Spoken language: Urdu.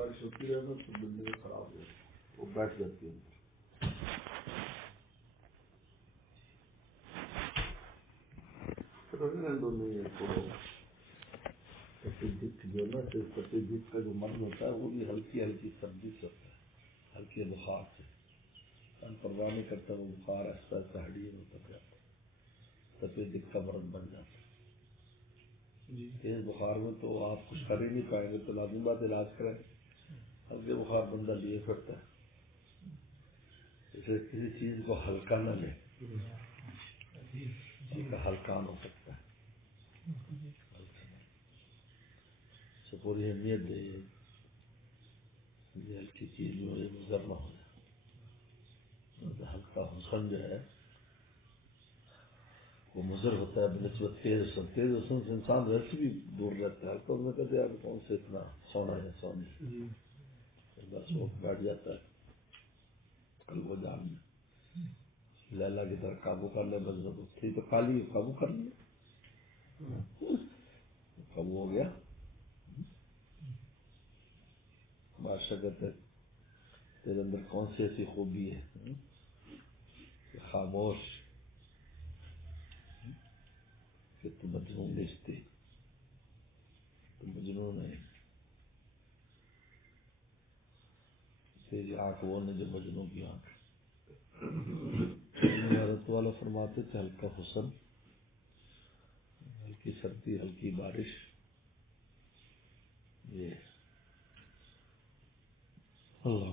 بارش ہوتی رہے نا تو بندے خراب ہو جاتی، وہ بیٹھ جاتی ہے اندر. دونوں دکھ جو نا دکھ کا جو مرض ہوتا ہے وہ بھی ہلکی ہلکی سردی سے ہوتا ہے، ہلکی بخار سے. پرواہ نہیں کرتا وہ بخار ایسا ایسا ہڈیوں میں اتر جاتا ہے، سفید دکھ کا مرض بن جاتا ہے. تیز بخار میں تو آپ کچھ کر ہی نہیں پائیں گے، تو لازم بات علاج کریں. ہلکے بخار بندہ لیے پھرتا ہے، اسے کسی چیز کو ہلکا نہ لے، ہلکان ہو سکتا ہے. پوری اہمیت دے یہ ہلکی چیز میں گزر نہ ہو جائے. ہلکا حسن جو ہے وہ مضر ہوتا ہے بنسبت تیز حسن. تیز حسن سے انسان ویسے بھی دور رہتا ہے. ہلکا میں کہتے ہیں آپ کون سے اتنا سونا ہے سونی، بس وہ بیٹھ جاتا ہے. کل وہ جان میں لیلا کی طرح قابو کر لے، بس تھی تو کالی قابو کر لیا، قابو ہو گیا. بادشاہ کہتے ہیں تیرے اندر کون سی ایسی خوبی ہے کہ خاموش کہ تو مجنون لستی، تو مجنون ہے. تیری آنکھ وہ نے جو مجنون کی آنکھ. حضرت والا فرماتے تھے ہلکا حسن، ہلکی سردی، ہلکی بارش، یہ اللہ